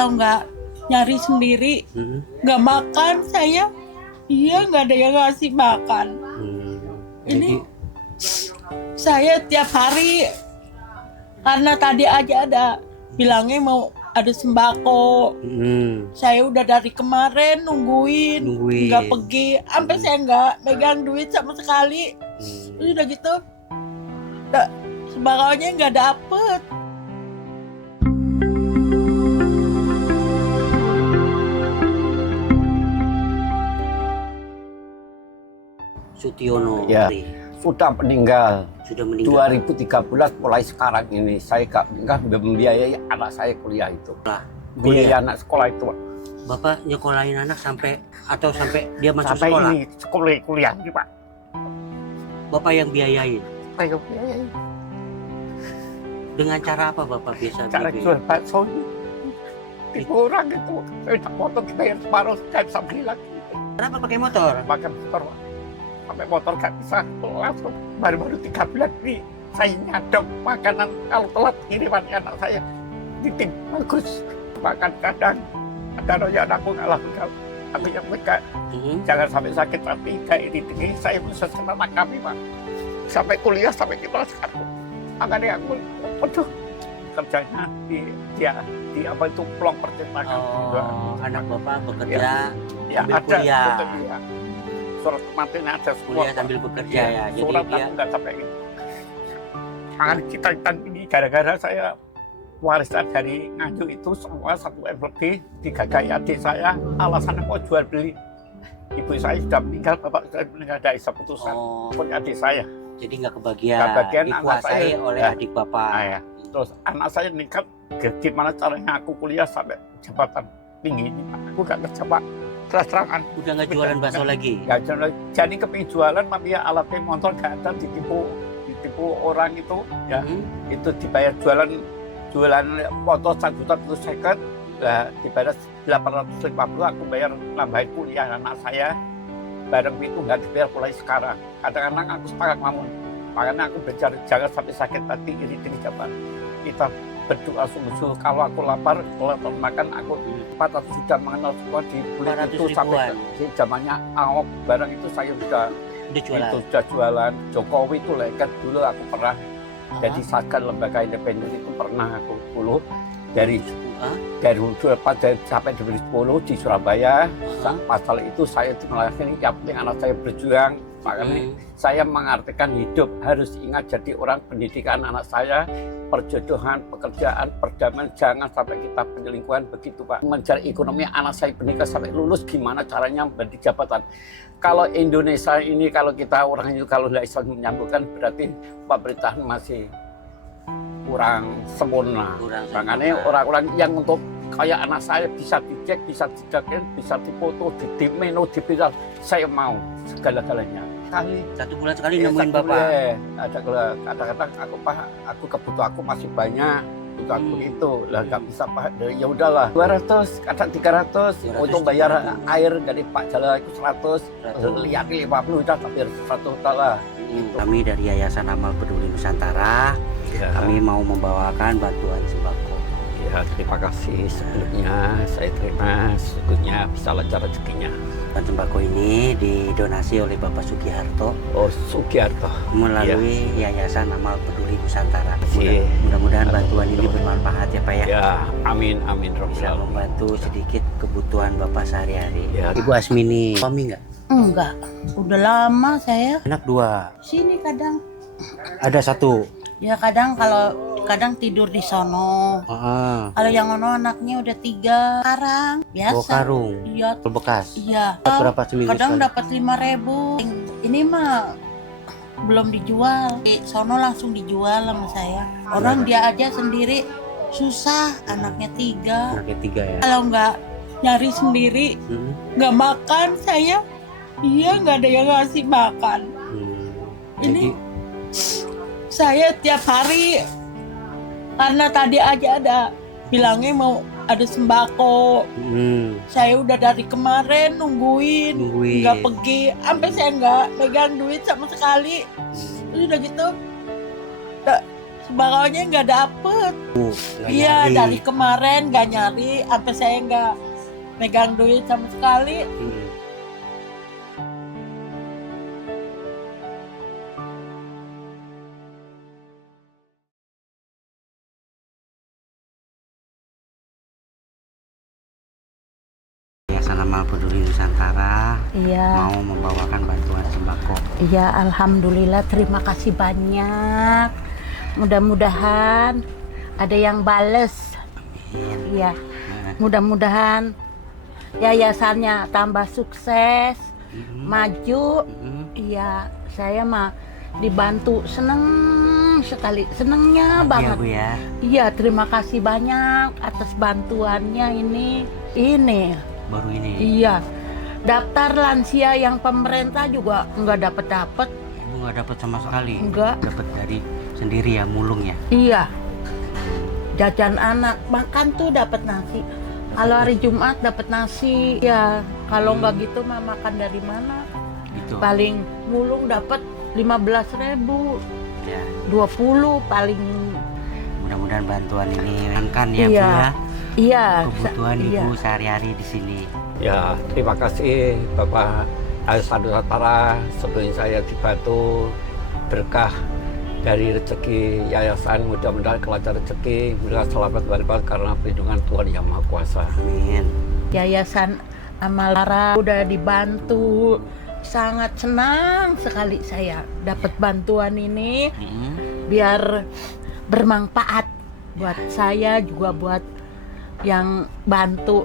Kalau nggak nyari sendiri, nggak makan saya. Iya, nggak ada yang ngasih makan. Ini saya tiap hari, karena tadi aja ada bilangnya mau ada sembako. Saya udah dari kemarin nungguin. Nggak pergi, sampai saya nggak megang duit sama sekali. Udah gitu, sembakonya nggak dapet. Sutiono Ya, sudah meninggal. sudah meninggal. 2013 mulai sekarang ini saya nggak membiayai anak saya kuliah itu. Nah, Biaya anak sekolah itu. Bapak nyekolahin anak sampai dia masuk Sampai sekolah. ini kuliah ini Pak. Bapak yang biayain. Saya biayai. Dengan cara apa Bapak biasa Cara biayain? jual bakso ini. Tipu orang itu. Saya tak potong bayar separuh, saya bisa beli lagi. Kenapa pakai motor? Makan motor Pak. Sampai motor gak bisa langsung. Baru-baru 3 bulan ini saya nyadap makanan kalau telat kiriman anak saya. Titik bagus. Makan kadang. Ada roya anakku ngalah. Aku yang mereka jangan sampai sakit hati kayak ini saya bisa senang kami Pak. Sampai kuliah sampai kita sekarang. Makanya aku aduh kerjanya di apa itu pelong percetakan juga. Anak Bapak bekerja Ya sambil ada kuliah. ya. Surat kematiannya ada semua. Kuliah sambil bekerja ya. Jadi Surat dia aku nggak sampai itu. Makanya kita ini gara-gara saya warisan dari Nganjuk itu semua 1 M lebih digagai adik saya. Alasannya mau jual beli. Ibu saya sudah meninggal, bapak sudah meninggal, ada keputusan. Punya adik saya. jadi nggak kebagian. Nggak bagian anak Dikuasai saya. oleh Ya. adik Bapak. Nah, ya. Terus anak saya nikah, gimana caranya aku kuliah sampai jabatan tinggi ini Pak. Aku gak kerja Pak. Terus-terangan. Udah nggak jualan bakso lagi. Gak jualan. Jadi kepingin jualan, tapi ya alatnya motor gak ada, ditipu orang itu. Ya, itu dibayar jualan motor 1 juta itu second. Lah dibayar 850, aku bayar nambahin kuliah anak saya. Bareng itu nggak dibayar mulai sekarang. Kadang-kadang aku sepakat ngomong. Makanya aku bicara jangan sampai sakit hati ini jabat. Kita berdoa sungguh-sungguh kalau aku lapar, kalau makan aku 400 sudah mengenal semua di bulan 400 itu sampai ribuan. di zamannya Ahok barang itu saya sudah jualan. itu sudah jualan. Jokowi itu lengket dulu aku pernah jadi satgas lembaga independen itu pernah aku dulu dari sampai 2010 di Surabaya. Pasal itu saya itu melakukan yang penting anak saya berjuang. Makanya saya mengartikan hidup harus ingat jadi orang pendidikan anak saya, perjodohan, pekerjaan, perdamaian, jangan sampai kita penyelingkuhan begitu Pak. Mencari ekonomi anak saya pendidikan sampai lulus gimana caranya menjadi jabatan. Kalau Indonesia ini kalau kita orang itu kalau tidak bisa menyambungkan berarti pemerintahan masih kurang sempurna. Makanya orang-orang yang untuk kayak anak saya bisa dicek, bisa didakin, bisa difoto, di menu, di viral, saya mau segala-galanya. Kali 1 bulan sekali nemuin Bapak. Ada kadang-kadang aku kebutuhan aku masih banyak. Untuk aku itu lah nggak bisa Pak. Ya udahlah 200, kadang 300 untuk bayar air dari Pak Jalal itu 100, lihat 50 udah hampir 100 lah. Kami dari Yayasan Amal Peduli Nusantara, kami mau membawakan bantuan sembako. Ya, terima kasih sebelumnya. Saya terima sesungguhnya bisa lancar rezekinya. Dan sembako ini didonasi oleh Bapak Sugiharto Oh, Sugiharto. melalui Yayasan Amal Peduli Nusantara. Iya. Mudah-mudahan bantuan ini bermanfaat ya Pak ya. Ya, amin amin Bisa robbal alamin. membantu sedikit kebutuhan Bapak sehari-hari. Ya. Ibu Asmini, suami nggak? Enggak, udah lama saya Anak 2. sini kadang. Ada 1. Ya kadang tidur di sono. Kalau yang ono anaknya udah 3 karang, biasa. 2 karung. Iya, Bekas. iya. Berapa seminggu Kadang sekali? dapat 5.000. Ini mah belum dijual. Di sono langsung dijual sama saya. Orang dia aja sendiri susah, anaknya 3. Anaknya 3 ya. Kalau nggak nyari sendiri, nggak makan saya. Iya, nggak ada yang ngasih makan. Ini saya tiap hari, karena tadi aja ada bilangnya mau ada sembako. Saya udah dari kemarin nungguin. Nggak pergi, sampai saya nggak megang duit sama sekali. Udah gitu, sembakonya nggak dapet. Nggak Iya, nyari. dari kemarin nggak nyari, sampai saya nggak megang duit sama sekali. Yayasan Amal Peduli Nusantara Iya, mau membawakan bantuan sembako. iya, alhamdulillah, terima kasih banyak. Mudah-mudahan ada yang bales. Iya, mudah-mudahan yayasannya tambah sukses, maju. Iya, saya mah dibantu, seneng sekali, senengnya Iya banget. Bu ya. Iya, terima kasih banyak atas bantuannya ini. Baru ini. Iya, daftar lansia yang pemerintah juga nggak dapet. Ibu nggak dapat sama sekali. Enggak. Dapat dari sendiri ya, mulung ya. Iya, jajan anak makan tuh dapat nasi. Kalau hari Jumat dapat nasi. Ya, kalau nggak gitu mah makan dari mana? Gitu. Paling mulung dapat 15.000, Ya. 20 paling. Mudah-mudahan bantuan ini kan ya Bu Iya. ya. Iya, Kebutuhan iya. Ibu sehari-hari di sini. Ya, terima kasih Bapak Yayasan Nusantara. Sebelum saya dibantu berkah dari rezeki yayasan, mudah-mudahan kelancaran rezeki, mudah selamat berlipat karena perlindungan Tuhan Yang Maha Kuasa. Amin. Yayasan Amal Lara udah dibantu. Sangat senang sekali saya dapat bantuan ini, biar bermanfaat buat saya juga, buat yang bantu